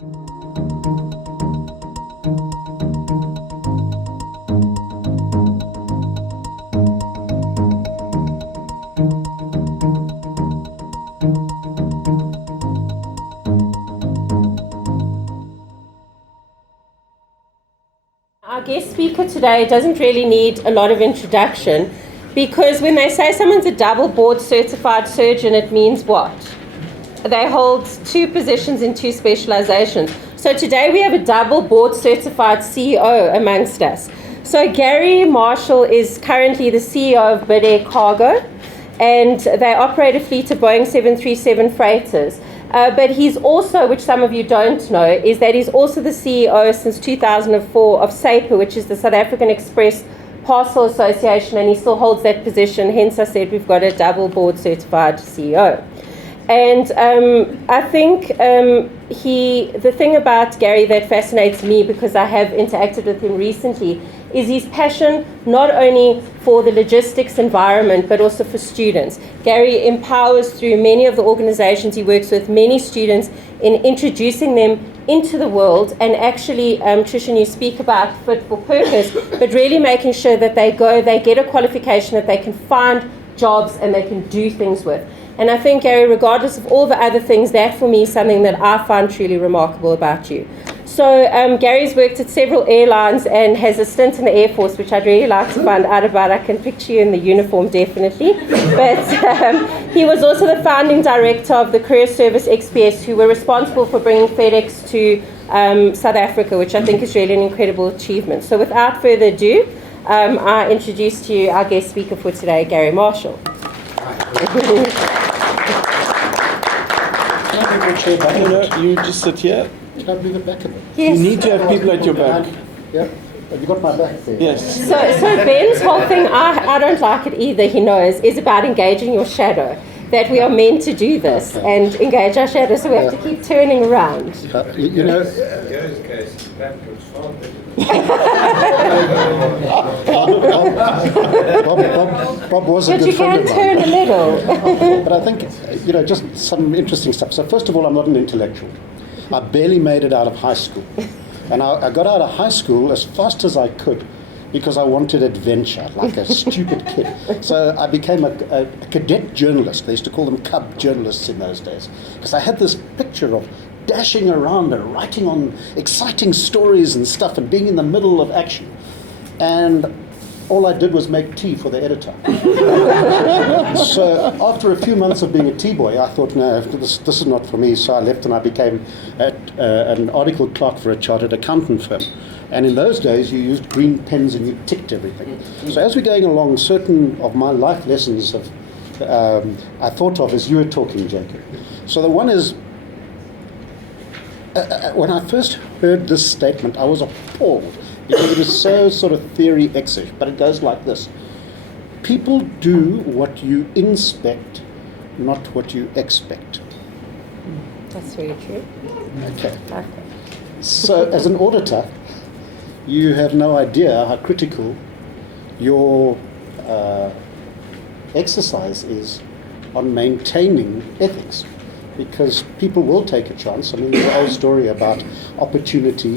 Our guest speaker today doesn't really need a lot of introduction, because when they say someone's a double board certified surgeon, it means what? They hold 2 positions in 2 specializations. So today we have a double board certified CEO amongst us. So Gary Marshall is currently the CEO of BidAir Cargo, and they operate a fleet of Boeing 737 freighters. But he's also, which some of you don't know, is that he's also the CEO since 2004 of SAPA, which is the South African Express Parcel Association, and he still holds that position. Hence I said we've got a double board certified CEO. And I think the thing about Gary that fascinates me, because I have interacted with him recently, is his passion not only for the logistics environment but also for students. Gary empowers, through many of the organizations he works with, many students in introducing them into the world, and actually, Trishan, you speak about fit for purpose, but really making sure that they get a qualification that they can find jobs and they can do things with. And I think, Gary, regardless of all the other things, that for me is something that I find truly remarkable about you. So Gary's worked at several airlines and has a stint in the Air Force, which I'd really like to find out about. I can picture you in the uniform, definitely. But he was also the founding director of the Courier Service XPS, who were responsible for bringing FedEx to South Africa, which I think is really an incredible achievement. So without further ado, I introduce to you our guest speaker for today, Gary Marshall. You just sit here. Can I bring it back a bit? Yes. You need to have people at your back. Yeah. Have you got my back there? Yes. So Ben's whole thing, I don't like it either, he knows, is about engaging your shadow. That we are meant to do this and engage our shadow, so we have to keep turning around. You know, Bob was a But good you friend can of turn mine. a little. But I think, just some interesting stuff. So first of all, I'm not an intellectual. I barely made it out of high school. And I got out of high school as fast as I could because I wanted adventure, like a stupid kid. So I became a cadet journalist. They used to call them cub journalists in those days. Because I had this picture of dashing around and writing on exciting stories and stuff and being in the middle of action. And all I did was make tea for the editor. So after a few months of being a tea boy, I thought, no, this is not for me. So I left and I became an article clerk for a chartered accountant firm. And in those days, you used green pens and you ticked everything. So as we're going along, certain of my life lessons I thought of as you were talking, Jacob. So the one is, when I first heard this statement, I was appalled because it was so sort of theory-ish, but it goes like this. People do what you inspect, not what you expect. That's very true. Okay. So as an auditor, you have no idea how critical your exercise is on maintaining ethics, because people will take a chance. I mean, the old story about opportunity,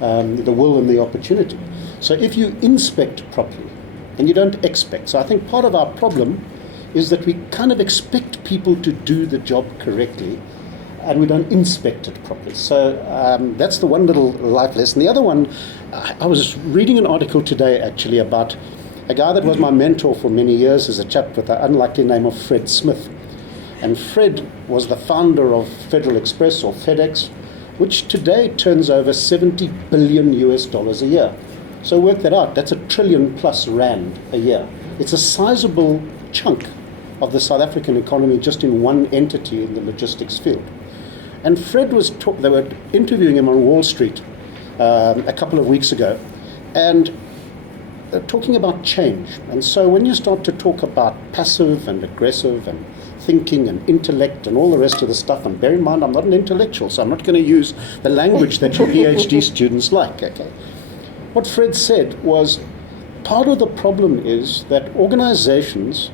the will and the opportunity. So if you inspect properly and you don't expect, so I think part of our problem is that we kind of expect people to do the job correctly and we don't inspect it properly. So that's the one little life lesson. The other one, I was reading an article today actually about a guy that was my mentor for many years, is a chap with the unlikely name of Fred Smith. And Fred was the founder of Federal Express, or FedEx, which today turns over $70 billion a year. So work that out, that's $1 trillion plus rand a year. It's a sizable chunk of the South African economy just in one entity in the logistics field. And Fred they were interviewing him on Wall Street a couple of weeks ago, and talking about change. And so when you start to talk about passive and aggressive and thinking and intellect and all the rest of the stuff, and bear in mind I'm not an intellectual, so I'm not going to use the language that your PhD students like. Okay. What Fred said was, part of the problem is that organizations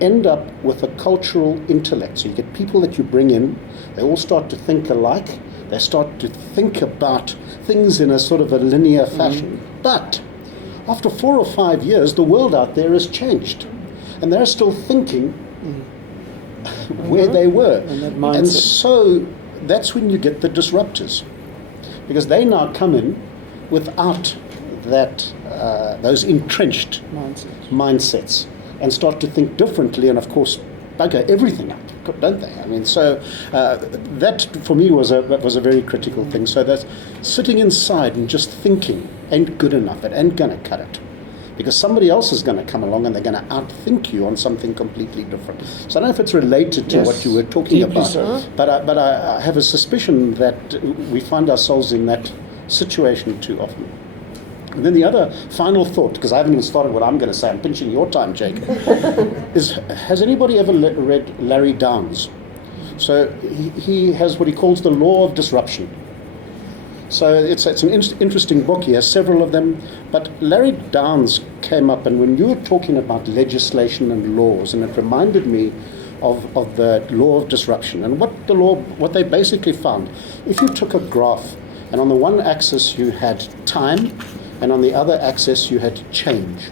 end up with a cultural intellect. So you get people that you bring in, they all start to think alike, they start to think about things in a sort of a linear fashion. But after 4 or 5 years, the world out there has changed. And they're still thinking where they were. And so that's when you get the disruptors. Because they now come in without that those entrenched mindsets and start to think differently and, of course, bugger everything up, don't they? I mean, so that for me was a very critical thing. So that sitting inside and just thinking ain't good enough. It ain't going to cut it. Because somebody else is going to come along and they're going to outthink you on something completely different. So I don't know if it's related to what you were talking about, but I have a suspicion that we find ourselves in that situation too often. And then the other final thought, because I haven't even started what I'm going to say, I'm pinching your time, Jake, is has anybody ever read Larry Downes? So he has what he calls the law of disruption. So it's an interesting book. He has several of them. But Larry Downes came up, and when you were talking about legislation and laws, and it reminded me of the law of disruption. And what they basically found, if you took a graph, and on the one axis you had time, and on the other axis you had change.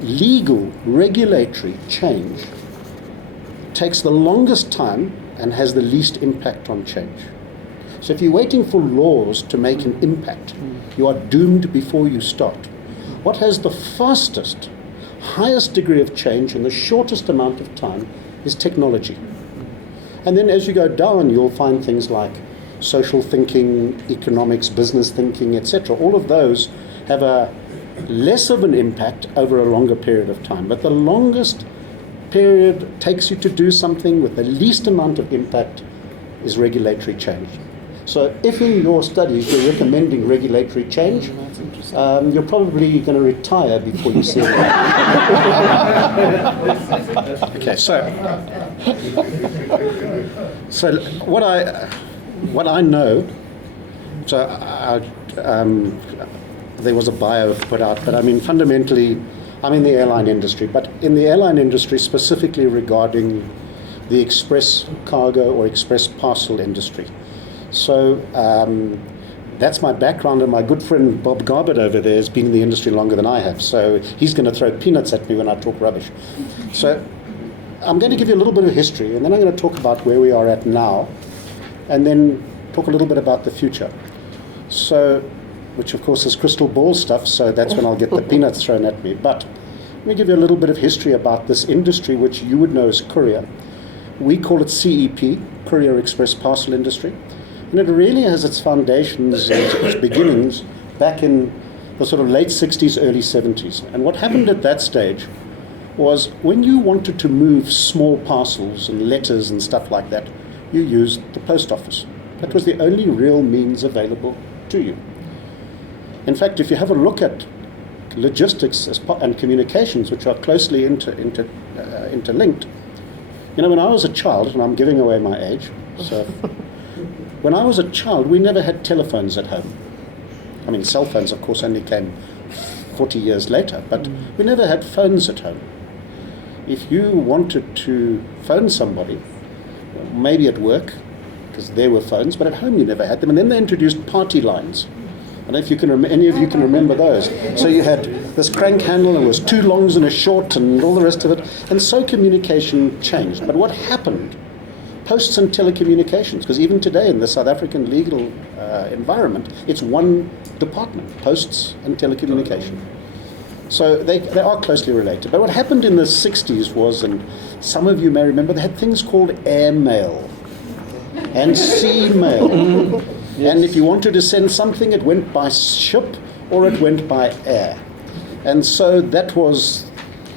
Legal, regulatory change takes the longest time and has the least impact on change. So if you're waiting for laws to make an impact, you are doomed before you start. What has the fastest, highest degree of change in the shortest amount of time is technology. And then as you go down, you'll find things like social thinking, economics, business thinking, etc. All of those have a less of an impact over a longer period of time. But the longest period takes you to do something with the least amount of impact is regulatory change. So if in your studies you're recommending regulatory change, you're probably going to retire before you see it. Okay, so what I know, so there was a bio put out, but I mean fundamentally I'm in the airline industry, but in the airline industry specifically regarding the express cargo or express parcel industry. So that's my background, and my good friend Bob Garbett over there has been in the industry longer than I have, so he's going to throw peanuts at me when I talk rubbish. So I'm going to give you a little bit of history, and then I'm going to talk about where we are at now, and then talk a little bit about the future. So, which of course is crystal ball stuff, so that's when I'll get the peanuts thrown at me. But let me give you a little bit of history about this industry, which you would know as courier. We call it CEP, Courier Express Parcel Industry. And it really has its foundations and its beginnings back in the sort of late 60s, early 70s. And what happened at that stage was when you wanted to move small parcels and letters and stuff like that, you used the post office. That was the only real means available to you. In fact, if you have a look at logistics and communications, which are closely interlinked, you know, when I was a child, and I'm giving away my age, so when I was a child, we never had telephones at home. I mean, cell phones, of course, only came 40 years later, but we never had phones at home. If you wanted to phone somebody, maybe at work, because there were phones, but at home you never had them. And then they introduced party lines. I don't know if you can any of you can remember those. So you had this crank handle, and it was two longs and a short and all the rest of it. And so communication changed. But what happened? Posts and telecommunications, because even today in the South African legal environment, it's one department, posts and telecommunication. So they are closely related. But what happened in the 60s was, and some of you may remember, they had things called airmail and sea mail. Yes. And if you wanted to send something, it went by ship or it went by air. And so that was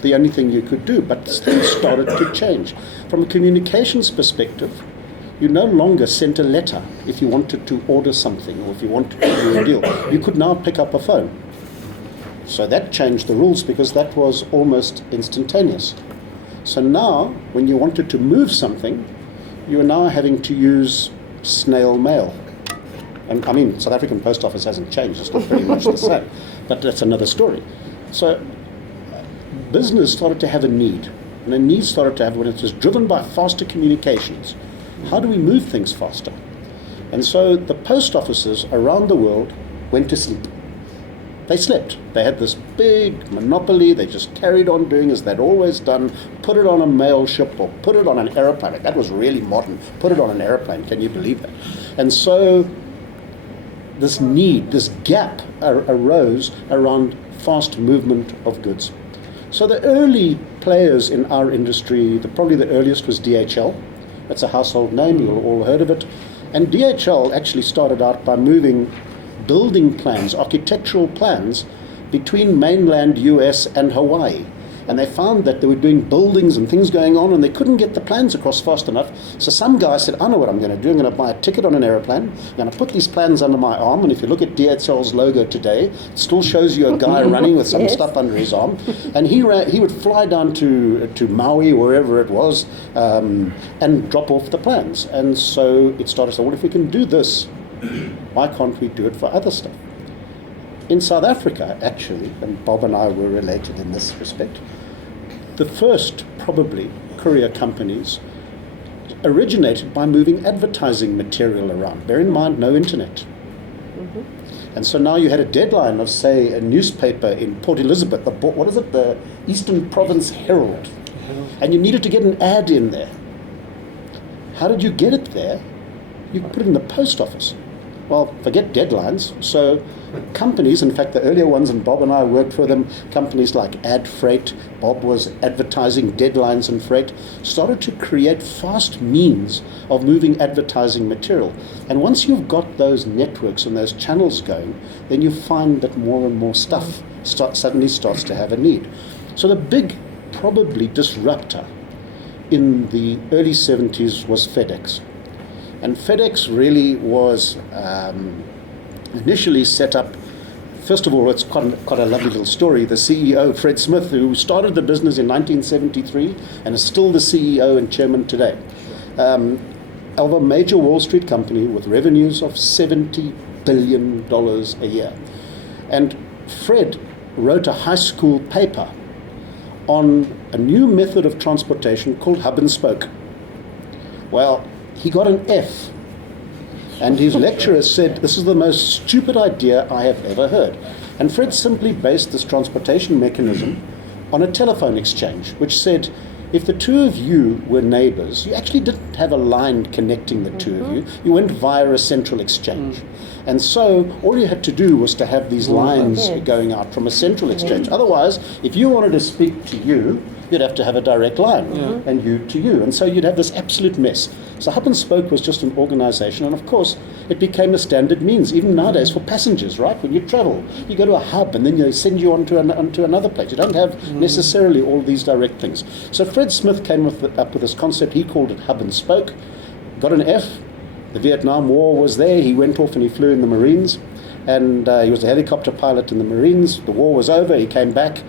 the only thing you could do, but things started to change. From a communications perspective, you no longer sent a letter if you wanted to order something or if you wanted to do a deal. You could now pick up a phone. So that changed the rules because that was almost instantaneous. So now, when you wanted to move something, you are now having to use snail mail. And I mean, South African Post Office hasn't changed, it's still pretty much the same. But that's another story. So business started to have a need. And a need started to have when it was driven by faster communications. How do we move things faster? And so the post offices around the world went to sleep. They slept. They had this big monopoly. They just carried on doing as they'd always done. Put it on a mail ship or put it on an aeroplane. That was really modern. Put it on an aeroplane. Can you believe that? And so this need, this gap arose around fast movement of goods. So the early players in our industry, probably the earliest was DHL. That's a household name. You've all heard of it. And DHL actually started out by moving building plans, architectural plans, between mainland US and Hawaii. And they found that they were doing buildings and things going on, and they couldn't get the plans across fast enough. So some guy said, I know what I'm going to do. I'm going to buy a ticket on an aeroplane. I'm going to put these plans under my arm. And if you look at DHL's logo today, it still shows you a guy running with some stuff under his arm. And he would fly down to Maui, wherever it was, and drop off the plans. And so it started to say, well, if we can do this, why can't we do it for other stuff? In South Africa, actually, and Bob and I were related in this respect, the first, probably, courier companies originated by moving advertising material around. Bear in mind, no internet. And so now you had a deadline of, say, a newspaper in Port Elizabeth, the Eastern Province Herald, and you needed to get an ad in there. How did you get it there? You put it in the post office. Well, forget deadlines. So companies, in fact, the earlier ones, and Bob and I worked for them, companies like Ad Freight, Bob was advertising deadlines and freight, started to create fast means of moving advertising material. And once you've got those networks and those channels going, then you find that more and more stuff suddenly starts to have a need. So the big, probably, disruptor in the early 70s was FedEx. And FedEx really was initially set up. First of all, it's quite a lovely little story. The CEO, Fred Smith, who started the business in 1973 and is still the CEO and chairman today, of a major Wall Street company with revenues of $70 billion a year. And Fred wrote a high school paper on a new method of transportation called hub and spoke. Well, he got an F, and his lecturer said, this is the most stupid idea I have ever heard. And Fred simply based this transportation mechanism on a telephone exchange, which said, if the two of you were neighbors, you actually didn't have a line connecting the two of you. You went via a central exchange. And so all you had to do was to have these lines going out from a central exchange. Otherwise, if you wanted to speak to you, you'd have to have a direct line, and you to you. And so you'd have this absolute mess. So hub and spoke was just an organization, and of course, it became a standard means, even nowadays, for passengers, right? When you travel, you go to a hub, and then they send you onto another place. You don't have necessarily all these direct things. So Fred Smith came up with this concept. He called it hub and spoke, got an F. The Vietnam War was there. He went off and he flew in the Marines, and he was a helicopter pilot in the Marines. The war was over. He came back.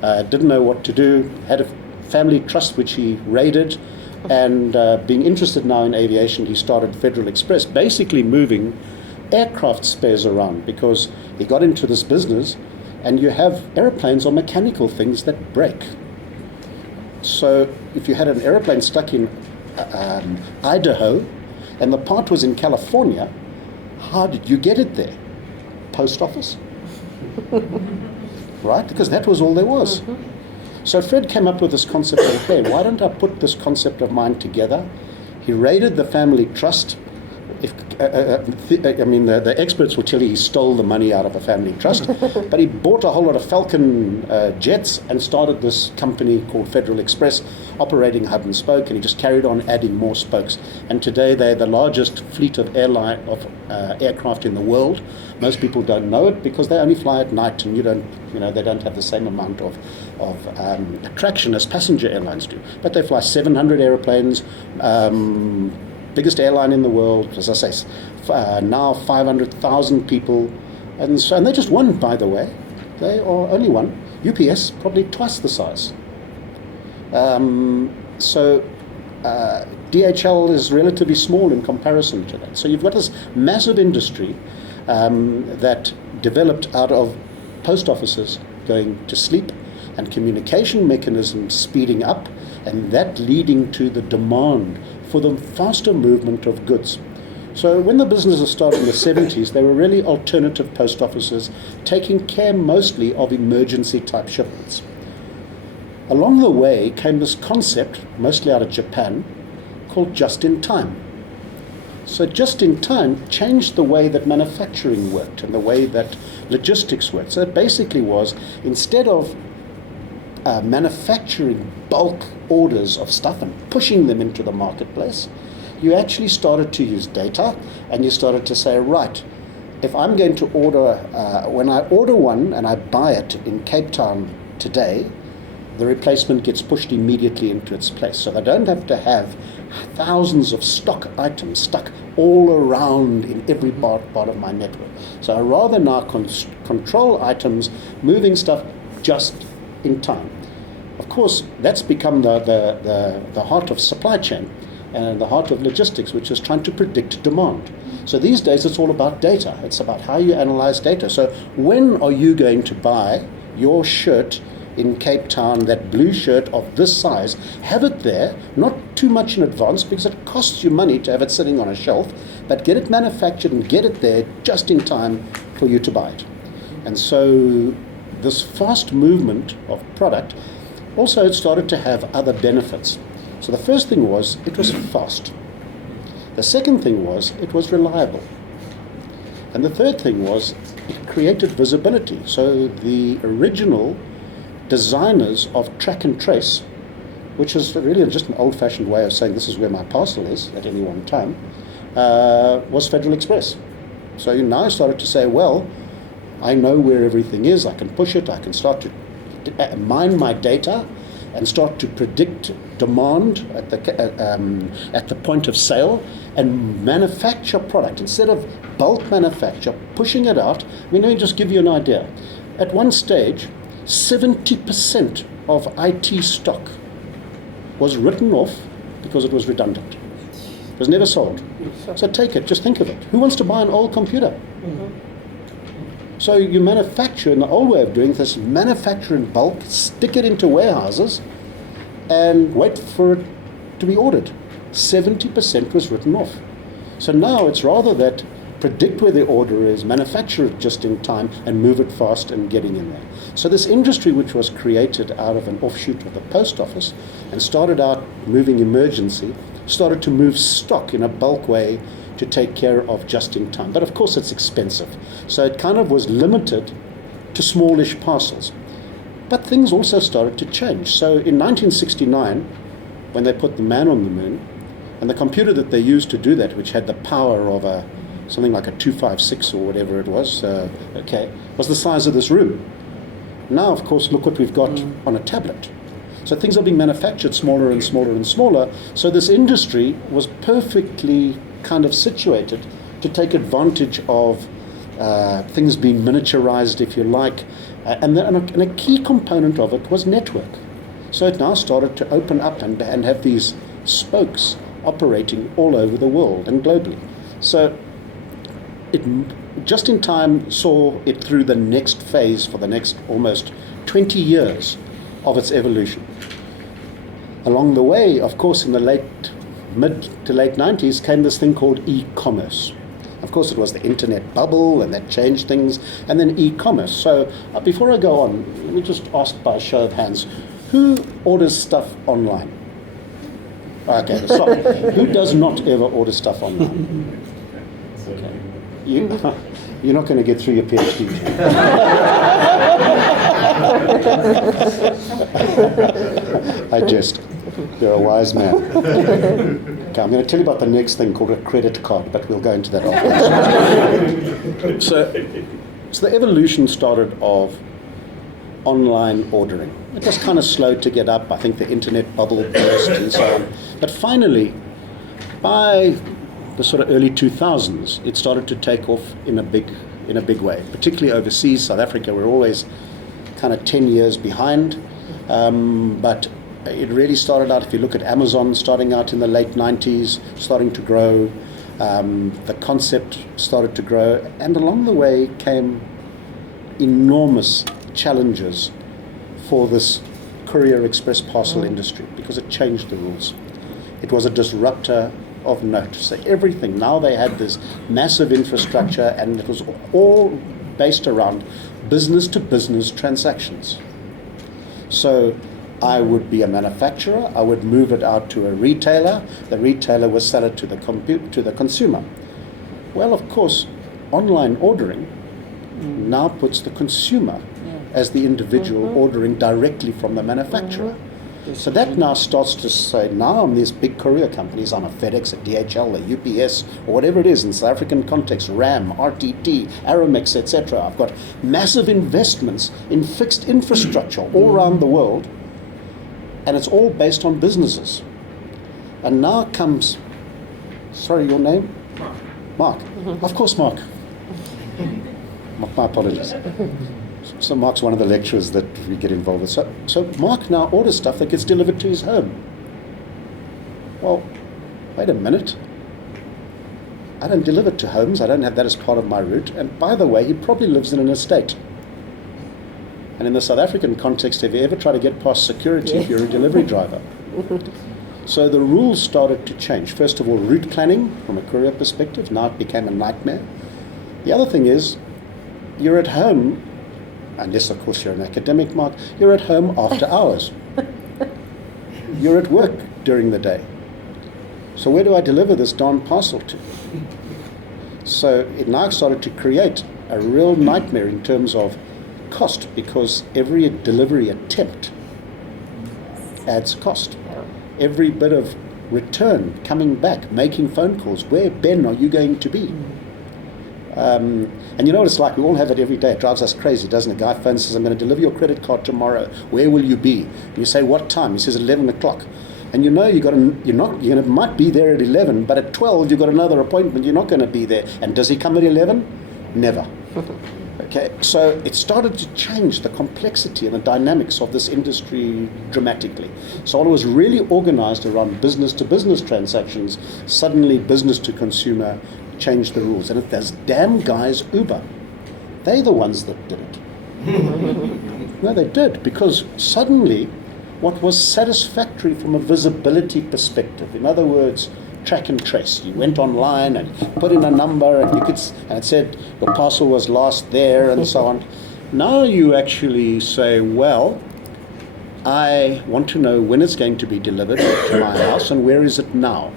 Didn't know what to do, had a family trust which he raided, and being interested now in aviation, he started Federal Express, basically moving aircraft spares around, because he got into this business, and you have airplanes or mechanical things that break. So if you had an airplane stuck in Idaho, and the part was in California, how did you get it there? Post office? Right? Because that was all there was. So Fred came up with this concept of, okay, why don't I put this concept of mine together? He raided the family trust. The experts will tell you he stole the money out of a family trust, but he bought a whole lot of Falcon jets and started this company called Federal Express, operating hub and spoke, and he just carried on adding more spokes. And today they're the largest fleet of aircraft in the world. Most people don't know it because they only fly at night, and they don't have the same amount of attraction as passenger airlines do. But they fly 700 airplanes. Biggest airline in the world, as I say, now 500,000 people, and they just won, by the way. They are only one. UPS probably twice the size. DHL is relatively small in comparison to that. So you've got this massive industry that developed out of post offices going to sleep, and communication mechanisms speeding up, and that leading to the demand for the faster movement of goods. So when the businesses started in the 70s, they were really alternative post offices taking care mostly of emergency type shipments. Along the way came this concept, mostly out of Japan, called just-in-time. So just-in-time changed the way that manufacturing worked and the way that logistics worked. So it basically was, instead of manufacturing bulk orders of stuff and pushing them into the marketplace, you actually started to use data, and you started to say, right, if I'm going to order, when I order one and I buy it in Cape Town today, the replacement gets pushed immediately into its place. So they don't have to have thousands of stock items stuck all around in every part of my network. So I rather now control items, moving stuff just in time. Of course, that's become the heart of supply chain and the heart of logistics, which is trying to predict demand. So these days it's all about data. It's about how you analyze data. So when are you going to buy your shirt in Cape Town, that blue shirt of this size? Have it there, not too much in advance, because it costs you money to have it sitting on a shelf, but get it manufactured and get it there just in time for you to buy it. And so this fast movement of product, also it started to have other benefits. So the first thing was it was fast. The second thing was it was reliable. And the third thing was it created visibility. So the original designers of track and trace, which is really just an old-fashioned way of saying this is where my parcel is at any one time, was Federal Express. So you now started to say, well, I know where everything is, I can push it, I can start to mine my data and start to predict demand at the point of sale and manufacture product. Instead of bulk manufacture, pushing it out, let me just give you an idea. At one stage, 70% of IT stock was written off because it was redundant. It was never sold. So take it, just think of it. Who wants to buy an old computer? So you manufacture, in the old way of doing this, manufacture in bulk, stick it into warehouses, and wait for it to be ordered. 70% was written off. So now it's rather that predict where the order is, manufacture it just in time, and move it fast and getting in there. So this industry, which was created out of an offshoot of the post office and started out moving emergency, started to move stock in a bulk way to take care of just in time. But of course it's expensive. So it kind of was limited to smallish parcels. But things also started to change. So in 1969, when they put the man on the moon, and the computer that they used to do that, which had the power of something like a 256 or whatever it was, was the size of this room. Now, of course, look what we've got on a tablet. So things are being manufactured smaller and smaller and smaller. So this industry was perfectly kind of situated to take advantage of things being miniaturized, if you like. And a key component of it was network. So it now started to open up and have these spokes operating all over the world and globally. So it just in time saw it through the next phase for the next almost 20 years of its evolution. Along the way, of course, in the mid to late 90s came this thing called e-commerce. Of course, it was the internet bubble, and that changed things, and then e-commerce. So before I go on, let me just ask by a show of hands, who orders stuff online? Okay, sorry. Who does not ever order stuff online? Okay. You're not going to get through your PhD. I jest. You're a wise man. Okay, I'm going to tell you about the next thing called a credit card, but we'll go into that afterwards. So the evolution started of online ordering. It was kind of slow to get up. I think the internet bubble burst and so on. But finally, by the sort of early 2000s, it started to take off in a big way, particularly overseas. South Africa, we're always kind of 10 years behind. But it really started out, if you look at Amazon starting out in the late 90s, starting to grow. The concept started to grow. And along the way came enormous challenges for this courier express parcel industry because it changed the rules. It was a disruptor of note. So everything, now they had this massive infrastructure, and it was all based around business to business transactions. So I would be a manufacturer, I would move it out to a retailer, the retailer would sell it to the consumer. Well, of course, online ordering now puts the consumer as the individual ordering directly from the manufacturer. So that now starts to say, now I'm these big courier companies, I'm a FedEx, a DHL, a UPS, or whatever it is in South African context, RAM, RTT, Aramex, etc. I've got massive investments in fixed infrastructure all around the world, and it's all based on businesses. And now comes, sorry, your name? Mark. Of course, Mark. My apologies. So Mark's one of the lecturers that we get involved with. So Mark now orders stuff that gets delivered to his home. Well, wait a minute. I don't deliver to homes. I don't have that as part of my route. And by the way, he probably lives in an estate. And in the South African context, have you ever tried to get past security if you're a delivery driver? So the rules started to change. First of all, route planning from a courier perspective. Now it became a nightmare. The other thing is, you're at home, unless of course you're an academic, Mark, you're at home after hours. You're at work during the day. So where do I deliver this darn parcel to? So it now started to create a real nightmare in terms of cost, because every delivery attempt adds cost. Every bit of return, coming back, making phone calls, where, Ben, are you going to be? And you know what it's like, we all have it every day. It drives us crazy, doesn't it? A guy phones and says, I'm going to deliver your credit card tomorrow. Where will you be? And you say, what time? He says, 11 o'clock. And you know you might be there at 11, but at 12 you've got another appointment, you're not going to be there. And does he come at 11? Never. Okay, so it started to change the complexity and the dynamics of this industry dramatically. So it was really organized around business to business transactions. Suddenly business to consumer changed the rules. And if those damn guys, Uber, they're the ones that did it. No, they did, because suddenly what was satisfactory from a visibility perspective, in other words, track and trace. You went online and put in a number and and it said your parcel was last there and so on. Now you actually say, well, I want to know when it's going to be delivered to my house and where is it now.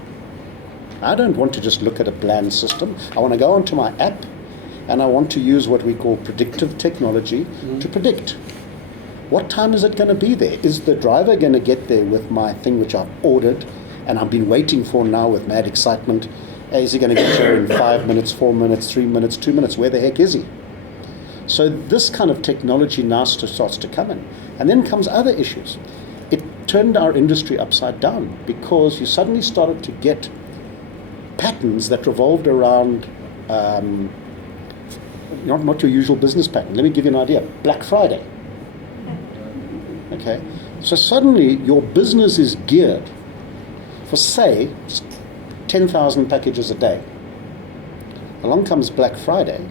I don't want to just look at a bland system. I want to go onto my app and I want to use what we call predictive technology to predict. What time is it going to be there? Is the driver going to get there with my thing which I've ordered and I've been waiting for now with mad excitement? Is he going to get there in 5 minutes, 4 minutes, 3 minutes, 2 minutes? Where the heck is he? So this kind of technology now starts to come in. And then comes other issues. It turned our industry upside down because you suddenly started to get patterns that revolved around not your usual business pattern. Let me give you an idea. Black Friday. Okay, so suddenly your business is geared for, say, 10,000 packages a day. Along comes Black Friday,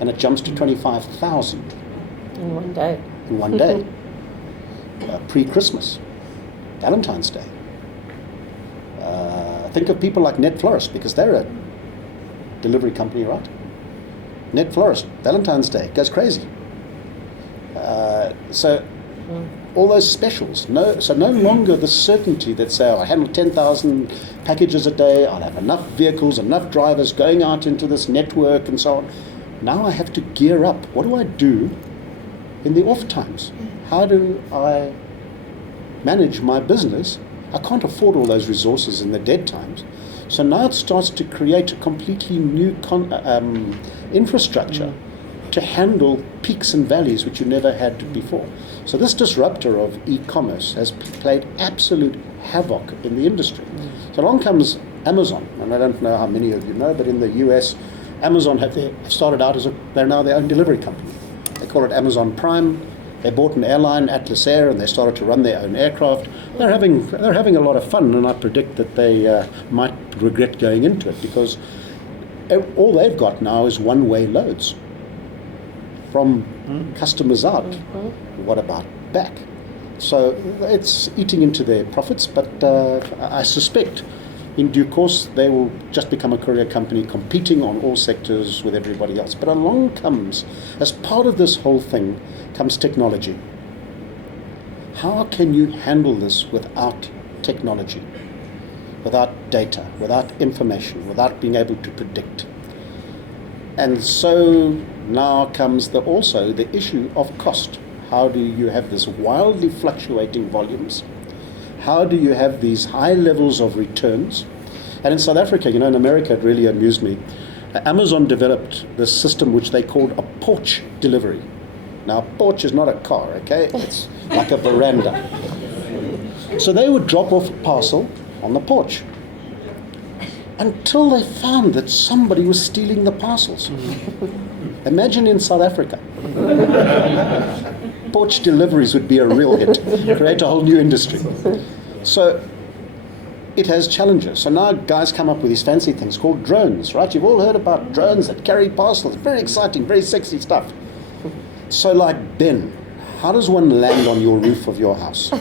and it jumps to 25,000 in one day. In one day, pre-Christmas, Valentine's Day. Think of people like Net Florist, because they're a delivery company, right? Net Florist, Valentine's Day, goes crazy. So all those specials, no longer the certainty that say, I handle 10,000 packages a day, I'll have enough vehicles, enough drivers going out into this network and so on. Now I have to gear up. What do I do in the off times? How do I manage my business? I can't afford all those resources in the dead times. So now it starts to create a completely new infrastructure to handle peaks and valleys which you never had before. So this disruptor of e-commerce has played absolute havoc in the industry. So along comes Amazon, and I don't know how many of you know, but in the US, Amazon started out they're now their own delivery company. They call it Amazon Prime. They bought an airline, Atlas Air, and they started to run their own aircraft. They're having a lot of fun, and I predict that they might regret going into it, because all they've got now is one-way loads from customers out. What about back? So it's eating into their profits, but I suspect in due course they will just become a courier company competing on all sectors with everybody else. But along comes, as part of this whole thing, comes technology. How can you handle this without technology, without data, without information, without being able to predict? And so now comes also the issue of cost. How do you have this wildly fluctuating volumes? How do you have these high levels of returns? And in South Africa, in America, it really amused me. Amazon developed this system which they called a porch delivery. Now, a porch is not a car, okay? It's like a veranda. So they would drop off a parcel on the porch until they found that somebody was stealing the parcels. Imagine in South Africa. Porch deliveries would be a real hit, create a whole new industry. So it has challenges. So now guys come up with these fancy things called drones, right? You've all heard about drones that carry parcels. Very exciting, very sexy stuff. So like Ben, how does one land on your roof of your house?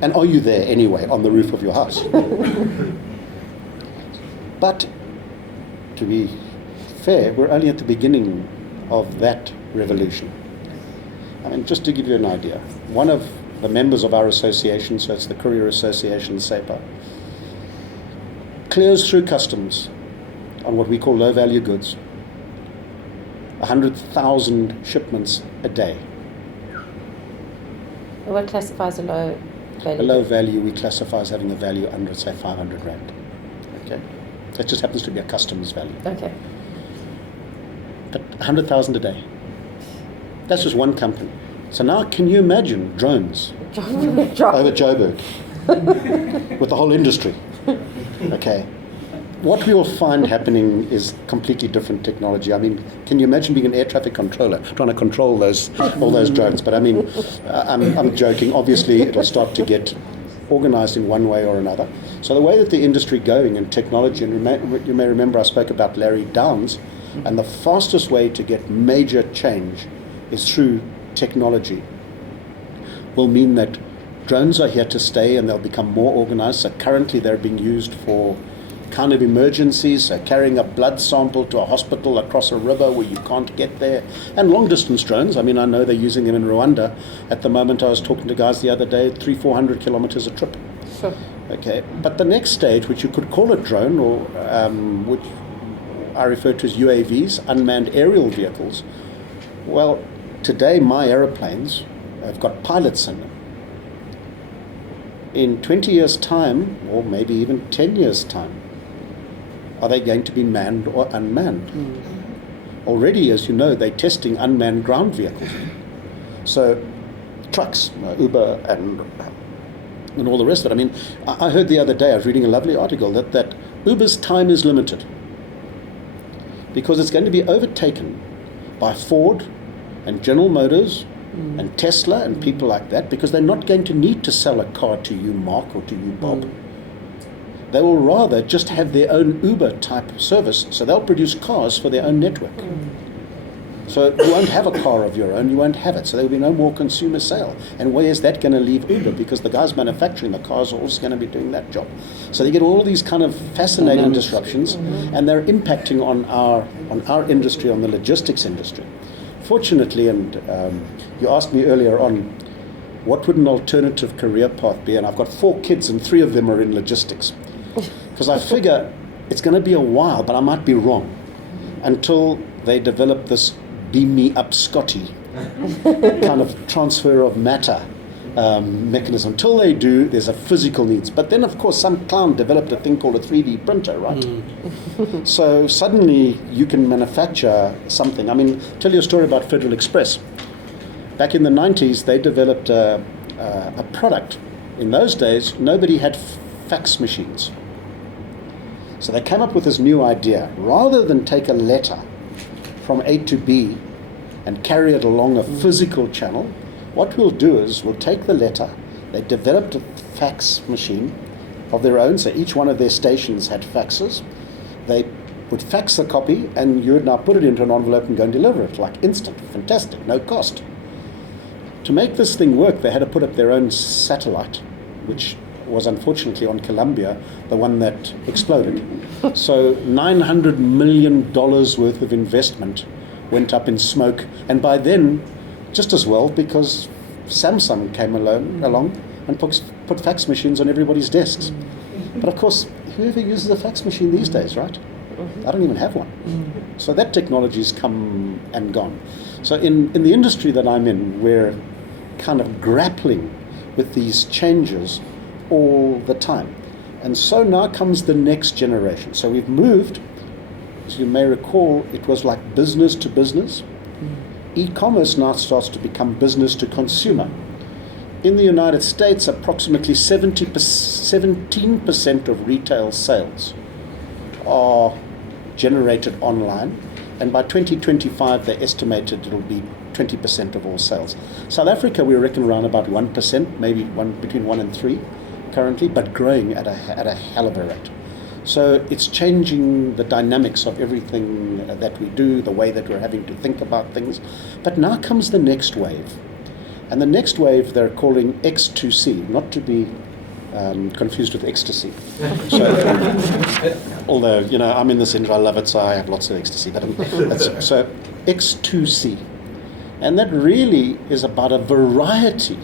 And are you there anyway, on the roof of your house? But to be fair, we're only at the beginning of that revolution. I mean, just to give you an idea, one of the members of our association, so it's the Courier Association, SEPA, clears through customs on what we call low-value goods, 100,000 shipments a day. What classifies a low value? A low value we classify as having a value under, say, 500 Rand. Okay? That just happens to be a customs value. Okay. But 100,000 a day. That's just one company. So now can you imagine drones over Joburg with the whole industry? Okay. What we will find happening is completely different technology. I mean, can you imagine being an air traffic controller trying to control all those drones? But I mean, I'm joking. Obviously, it'll start to get organized in one way or another. So the way that the industry going in technology, and you may remember I spoke about Larry Downs, and the fastest way to get major change is through technology, will mean that drones are here to stay and they'll become more organized. So currently they're being used for kind of emergencies, so carrying a blood sample to a hospital across a river where you can't get there. And long distance drones, I mean, I know they're using them in Rwanda. At the moment I was talking to guys the other day, 300-400 kilometers a trip. Sure. Okay, but the next stage, which you could call a drone, or which I refer to as UAVs, unmanned aerial vehicles, well, today my aeroplanes have got pilots in them. In 20 years' time, or maybe even 10 years' time, are they going to be manned or unmanned? Already, as you know, they're testing unmanned ground vehicles. So trucks, Uber and all the rest of it. I mean, I heard the other day, I was reading a lovely article, that Uber's time is limited because it's going to be overtaken by Ford and General Motors and Tesla and people like that, because they're not going to need to sell a car to you, Mark, or to you, Bob. They will rather just have their own Uber type service, so they'll produce cars for their own network. So you won't have a car of your own, you won't have it, so there will be no more consumer sale. And where is that going to leave Uber? Because the guys manufacturing the cars are also going to be doing that job. So they get all these kind of fascinating disruptions, and they're impacting on our industry, on the logistics industry. Fortunately, and you asked me earlier on, what would an alternative career path be? And I've got 4 kids and 3 of them are in logistics. Because I figure it's going to be a while, but I might be wrong, until they develop this beam me up Scotty kind of transfer of matter mechanism. Until they do, there's a physical needs. But then, of course, some clown developed a thing called a 3D printer, right? So suddenly you can manufacture something. I mean, tell you a story about Federal Express. Back in the 90s, they developed a product. In those days, nobody had fax machines. So they came up with this new idea. Rather than take a letter from A to B and carry it along a physical channel, what we'll do is we'll take the letter. They developed a fax machine of their own, so each one of their stations had faxes. They would fax the copy, and you would now put it into an envelope and go and deliver it, like instant. Fantastic, no cost. To make this thing work, they had to put up their own satellite, which was unfortunately on Columbia, the one that exploded. So $900 million worth of investment went up in smoke. And by then, just as well, because Samsung came along and put fax machines on everybody's desks. But of course, whoever uses a fax machine these days, right? I don't even have one. So that technology's come and gone. So in the industry that I'm in, we're kind of grappling with these changes all the time. And so now comes the next generation. So we've moved, as you may recall, it was like business to business. E-commerce now starts to become business to consumer. In the United States, approximately 17% of retail sales are generated online, and by 2025 they estimated it'll be 20% of all sales. South Africa, we reckon around about 1%, maybe between 1 and 3 currently, but growing at a hell of a rate. So it's changing the dynamics of everything that we do, the way that we're having to think about things. But now comes the next wave. And the next wave they're calling X2C, not to be confused with ecstasy. So, although, I'm in this industry, I love it, so I have lots of ecstasy. But so X2C. And that really is about a variety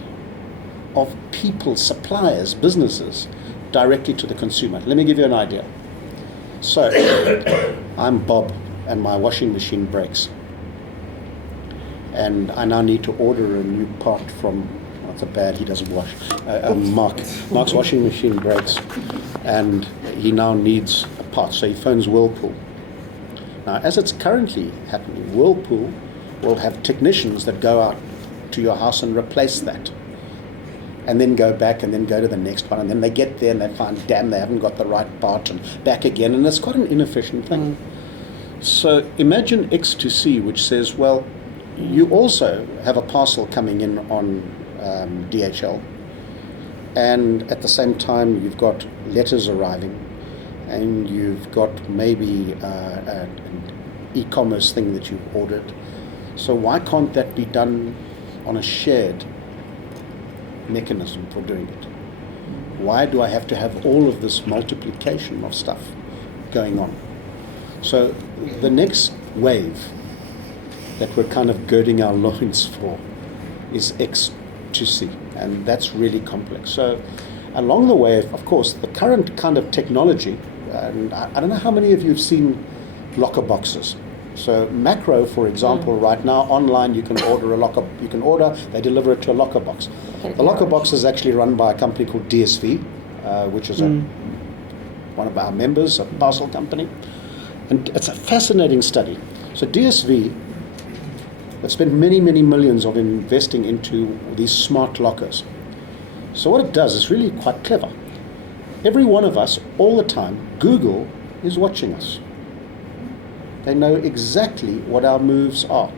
of people, suppliers, businesses, directly to the consumer. Let me give you an idea. So, I'm Bob, and my washing machine breaks. And I now need to order a new part from, that's a bad, he doesn't wash, Mark. Mark's washing machine breaks, and he now needs a part, so he phones Whirlpool. Now, as it's currently happening, Whirlpool will have technicians that go out to your house and replace that, and then go back and then go to the next one, and then they get there and they find, damn, they haven't got the right part, and back again, and it's quite an inefficient thing. So imagine X2C, which says, well, you also have a parcel coming in on DHL, and at the same time you've got letters arriving, and you've got maybe an e-commerce thing that you've ordered. So why can't that be done on a shared mechanism for doing it? Why do I have to have all of this multiplication of stuff going on? So the next wave that we're kind of girding our loins for is X2C, and that's really complex. So along the way, of course, the current kind of technology, and I don't know how many of you have seen locker boxes. So Macro, for example, right now online you can order they deliver it to a locker box. The locker box is actually run by a company called DSV, which is one of our members, a parcel company. And it's a fascinating study. So DSV have spent many, many millions of investing into these smart lockers. So what it does is really quite clever. Every one of us, all the time, Google is watching us. They know exactly what our moves are.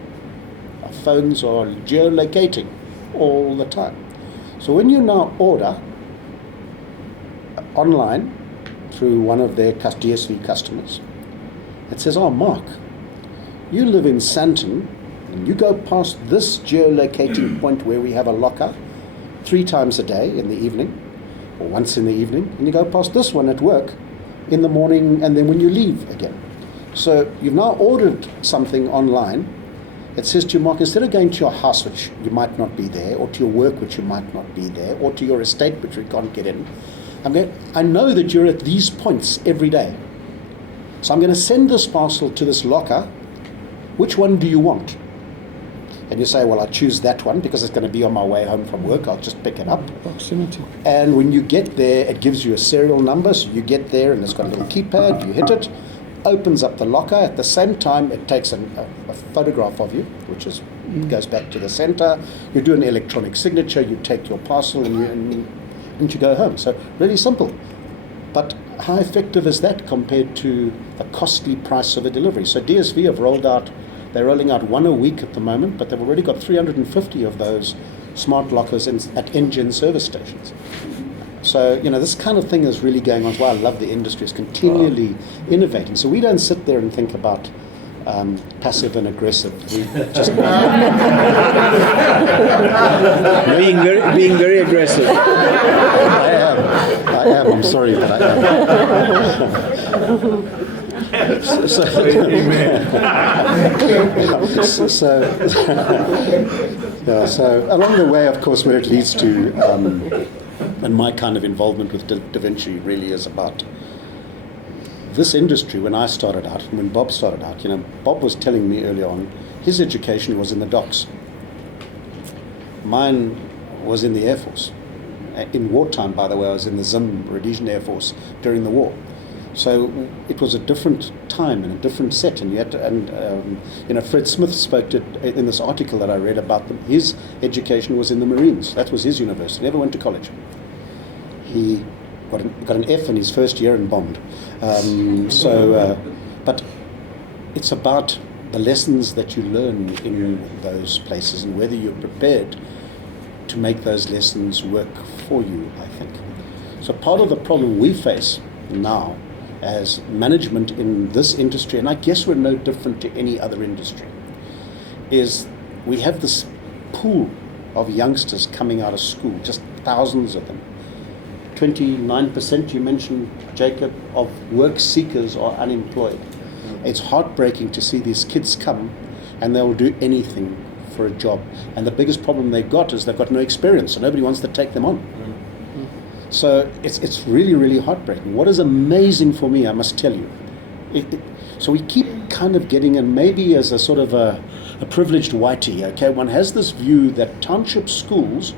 Our phones are geolocating all the time. So when you now order online through one of their DSV customers, it says, oh, Mark, you live in Sandton, and you go past this geolocating point where we have a locker 3 times a day in the evening, or once in the evening, and you go past this one at work in the morning, and then when you leave again. So you've now ordered something online. It says to you, Mark, instead of going to your house, which you might not be there, or to your work, which you might not be there, or to your estate, which we can't get in, I know that you're at these points every day. So I'm going to send this parcel to this locker. Which one do you want? And you say, well, I'll choose that one because it's going to be on my way home from work. I'll just pick it up. Proximity. And when you get there, it gives you a serial number. So you get there and it's got a little keypad. You hit it, opens up the locker. At the same time, it takes a photograph of you, which goes back to the center. You do an electronic signature. You take your parcel and you go home. So really simple. But how effective is that compared to the costly price of a delivery? So DSV have they're rolling out 1 a week at the moment, but they've already got 350 of those smart lockers at engine service stations. So, this kind of thing is really going on. That's why I love the industry. It's continually innovating. So we don't sit there and think about passive and aggressive. We just Being very aggressive. I am. I'm sorry, but I am. So along the way, of course, where it leads to, and my kind of involvement with DaVinci really is about this industry. When I started out, and when Bob started out, Bob was telling me early on, his education was in the docks. Mine was in the Air Force. In wartime, by the way, I was in the Zim Rhodesian Air Force during the war. So it was a different time and a different set, and Fred Smith spoke in this article that I read about them. His education was in the Marines. That was his university. Never went to college. He got an F in his first year and bombed. But it's about the lessons that you learn in those places and whether you're prepared to make those lessons work for you, I think. So part of the problem we face now as management in this industry, and I guess we're no different to any other industry, is we have this pool of youngsters coming out of school, just thousands of them. 29%, you mentioned, Jacob, of work seekers are unemployed. It's heartbreaking to see these kids come and they'll do anything for a job. And the biggest problem they've got is they've got no experience, so nobody wants to take them on. So it's really, really heartbreaking. What is amazing for me, I must tell you, so we keep kind of getting, and maybe as a sort of a privileged whitey, okay, one has this view that township schools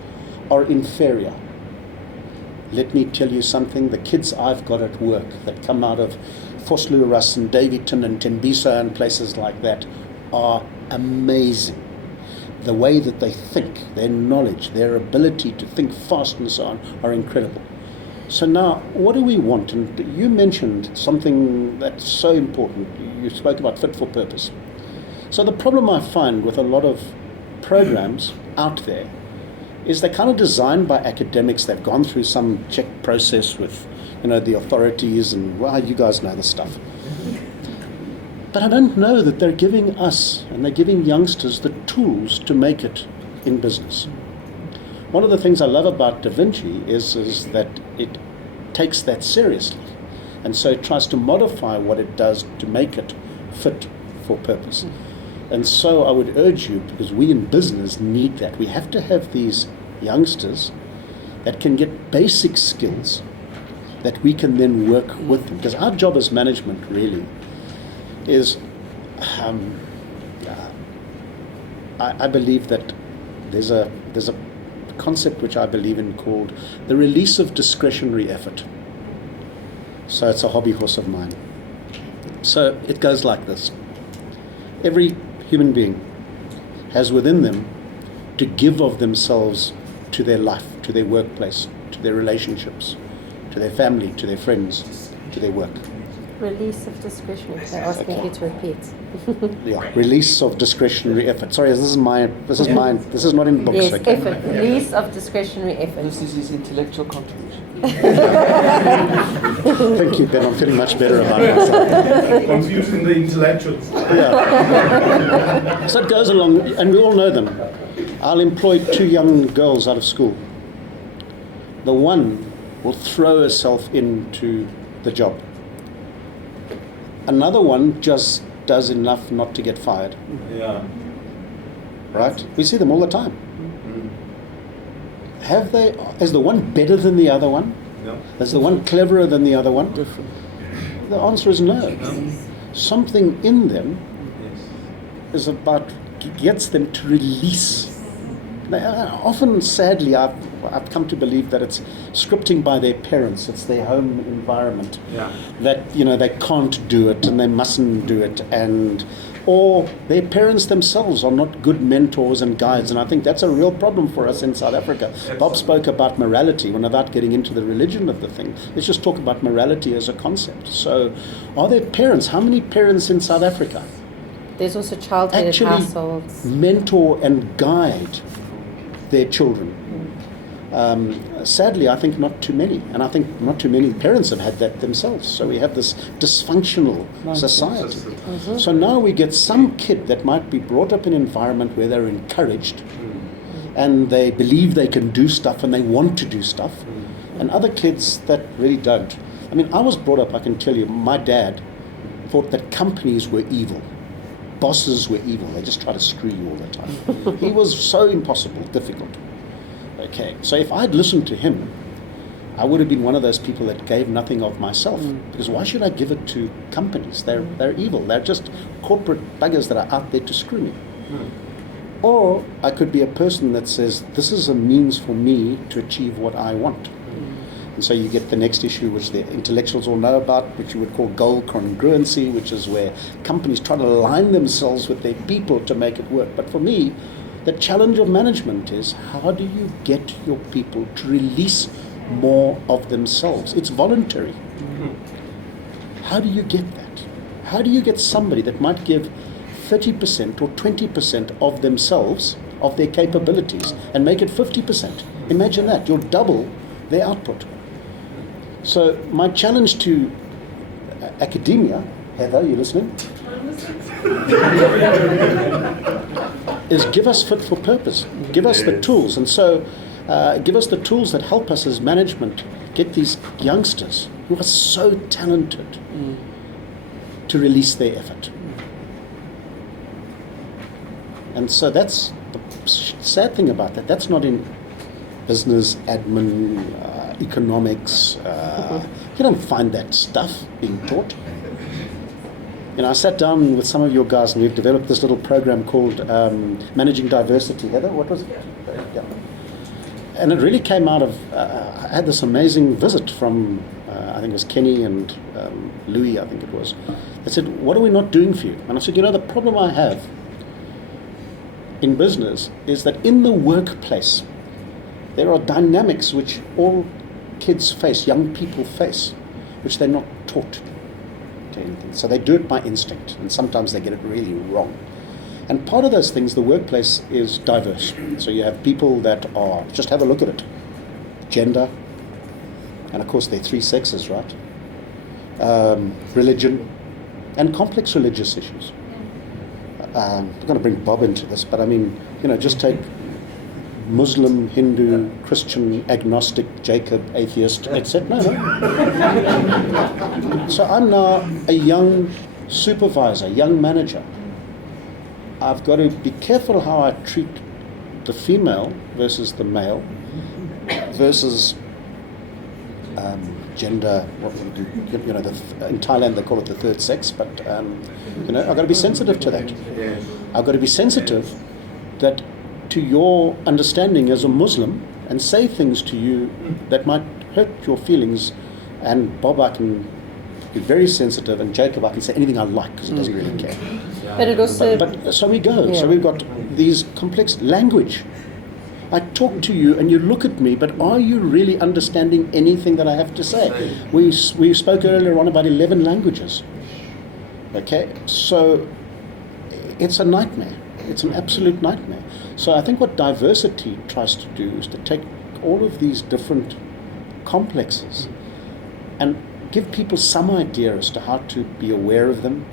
are inferior. Let me tell you something, the kids I've got at work that come out of Vosloorus and Davidton and Tembisa and places like that are amazing. The way that they think, their knowledge, their ability to think fast and so on are incredible. So now, what do we want? And you mentioned something that's so important. You spoke about fit for purpose. So the problem I find with a lot of programs out there is they're kind of designed by academics. They've gone through some check process with, the authorities, and you guys know the stuff. But I don't know that they're giving us and they're giving youngsters the tools to make it in business. One of the things I love about DaVinci is that it takes that seriously. And so it tries to modify what it does to make it fit for purpose. And so I would urge you, because we in business need that. We have to have these youngsters that can get basic skills that we can then work with them. Because our job as management really is, I believe that there's a concept which I believe in called the release of discretionary effort. So it's a hobby horse of mine. So it goes like this. Every human being has within them to give of themselves to their life, to their workplace, to their relationships, to their family, to their friends, to their work. Release of discretionary. They're asking you to repeat. Yeah, release of discretionary effort. Sorry, this is mine. This is not in the books. Yes, okay? effort. Release of discretionary effort. This is his intellectual contribution. Thank you, Ben. I'm feeling much better about myself. Confusing the intellectuals. Yeah. So it goes along, and we all know them. I'll employ 2 young girls out of school. The one will throw herself into the job. Another one just does enough not to get fired. Yeah. Right? We see them all the time. Is the one better than the other one? No. Is the one cleverer than the other one? Different. The answer is no. Something in them is gets them to release. Often, sadly, I've come to believe that it's scripting by their parents. It's their home environment. Yeah. That they can't do it and they mustn't do it, or their parents themselves are not good mentors and guides. And I think that's a real problem for us in South Africa. Bob spoke about morality. Without getting into the religion of the thing, let's just talk about morality as a concept. So, are there parents? How many parents in South Africa There's also child-headed actually households. mentor and guide their children? Sadly, I think not too many, and I think not too many parents have had that themselves. So we have this dysfunctional society. So now we get some kid that might be brought up in an environment where they're encouraged, and they believe they can do stuff and they want to do stuff, and other kids that really don't. I mean, I was brought up, I can tell you, my dad thought that companies were evil. Bosses were evil. They just try to screw you all the time. He was so impossible, difficult. Okay, so if I'd listened to him, I would have been one of those people that gave nothing of myself. Because why should I give it to companies? They're evil. They're just corporate buggers that are out there to screw me. Or I could be a person that says, this is a means for me to achieve what I want. And so you get the next issue, which the intellectuals all know about, which you would call goal congruency, which is where companies try to align themselves with their people to make it work. But for me, the challenge of management is, how do you get your people to release more of themselves? It's voluntary. How do you get that? How do you get somebody that might give 30% or 20% of themselves, of their capabilities, and make it 50%? Imagine that. You'll double their output. So my challenge to academia, Heather, you listening? Is give us fit for purpose. Give us the tools. And so give us the tools that help us as management get these youngsters who are so talented to release their effort. And so that's the sad thing about that. That's not in business, admin, economics. You don't find that stuff being taught. You know, I sat down with some of your guys and we've developed this little program called Managing Diversity. Heather, what was it? Yeah. And it really came out of, I had this amazing visit from, I think it was Kenny and Louis, I think it was. They said, what are we not doing for you? And I said, you know, the problem I have in business is that in the workplace, there are dynamics which all kids face, young people face, which they're not taught to anything. So they do it by instinct, and sometimes they get it really wrong. And part of those things, the workplace is diverse. So you have people that are, just have a look at it, gender, and of course there are three sexes, right? Religion, and complex religious issues. I'm going to bring Bob into this, but I mean, you know, just take Muslim, Hindu, Christian, agnostic, Jacob, atheist, etc. No. So I'm now a young supervisor, young manager. I've got to be careful how I treat the female versus the male versus gender. What we do, you know, in Thailand they call it the third sex, but you know, I've got to be sensitive to that. I've got to be sensitive that to your understanding as a Muslim and say things to you that might hurt your feelings. And Bob, I can be very sensitive, and Jacob, I can say anything I like because he doesn't really care. But it also... But so we go. So we've got these complex language. I talk to you and you look at me, but are you really understanding anything that I have to say? We spoke earlier on about 11 languages. Okay, so it's a nightmare. It's an absolute nightmare. So I think what diversity tries to do is to take all of these different complexes and give people some idea as to how to be aware of them,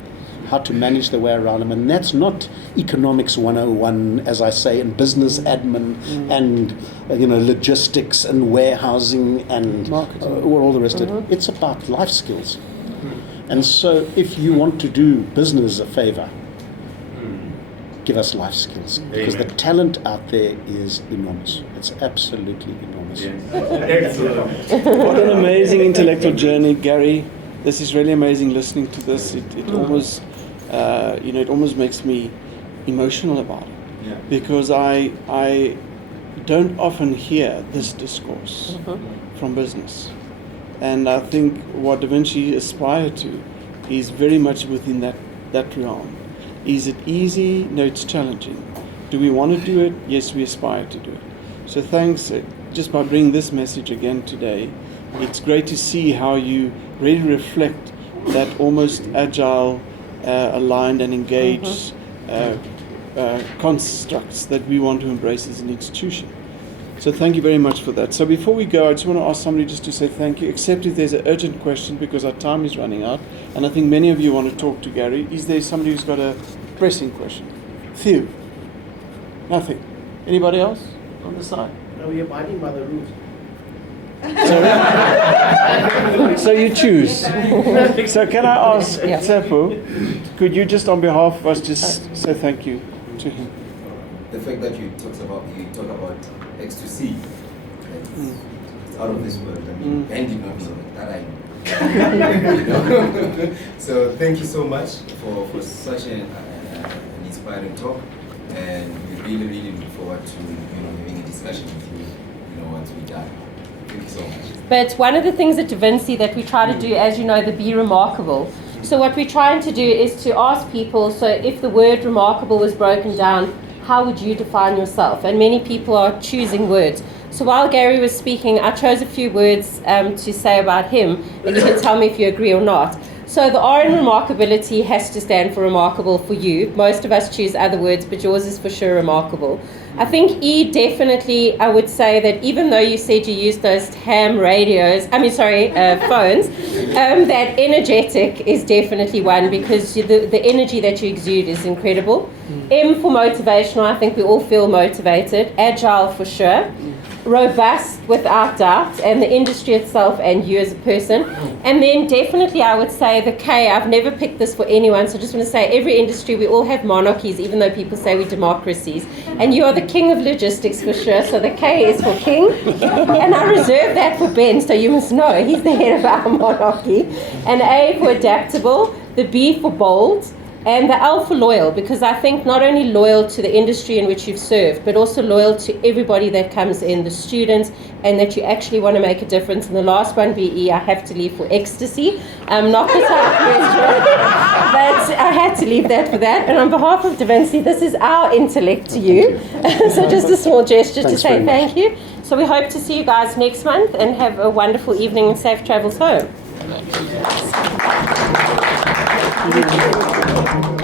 how to manage their way around them. And that's not economics 101, as I say, and business admin and you know, logistics and warehousing and all the rest of it. It's about life skills. And so if you want to do business a favor, give us life skills, because the talent out there is enormous. It's absolutely enormous. What an amazing intellectual journey, Gary. This is really amazing listening to this. It almost, you know, it almost makes me emotional about it, because I don't often hear this discourse from business. And I think what DaVinci aspire to is very much within that realm. Is it easy? No, it's challenging. Do we want to do it? Yes, we aspire to do it. So thanks, just by bringing this message again today. It's great to see how you really reflect that almost agile, aligned and engaged constructs that we want to embrace as an institution. So thank you very much for that. So before we go, I just want to ask somebody just to say thank you, except if there's an urgent question, because our time is running out, and I think many of you want to talk to Gary. Is there somebody who's got a pressing question? Few. Nothing. Anybody else on the side? No, we're abiding by the rules. So you choose. So can I ask Tsepo, could you just on behalf of us just say thank you to him? The fact that you talk about X to C, it's out of this world. I mean, Ben did not know that I know. You know? So thank you so much for such an inspiring talk, and we really look forward to having a discussion with you once we're done. Thank you so much. But one of the things at DaVinci that we try to do, as you know, the Be Remarkable. So what we're trying to do is to ask people, so if the word remarkable was broken down, how would you define yourself? And many people are choosing words. So while Gary was speaking, I chose a few words to say about him, and you can tell me if you agree or not. So the R in remarkability has to stand for remarkable for you. Most of us choose other words, but yours is for sure remarkable. I think E, definitely, I would say that even though you said you used those ham radios, phones, that energetic is definitely one, because the energy that you exude is incredible. M for motivational, I think we all feel motivated. Agile for sure. Robust without doubt, and the industry itself and you as a person. And then definitely I would say the K. I've never picked this for anyone, so I just want to say every industry, we all have monarchies, even though people say we're democracies, and you are the king of logistics for sure, so the K is for king. And I reserve that for Ben, so you must know he's the head of our monarchy. And A for adaptable, the B for bold, and the L for loyal, because I think not only loyal to the industry in which you've served, but also loyal to everybody that comes in, the students, and that you actually want to make a difference. And the last one, BE, I have to leave for ecstasy. Not the type of restaurant, but I had to leave that for that. And on behalf of DaVinci, this is our intellect to you. So just a small gesture to say thank you. So we hope to see you guys next month, and have a wonderful evening and safe travels home. Thank you.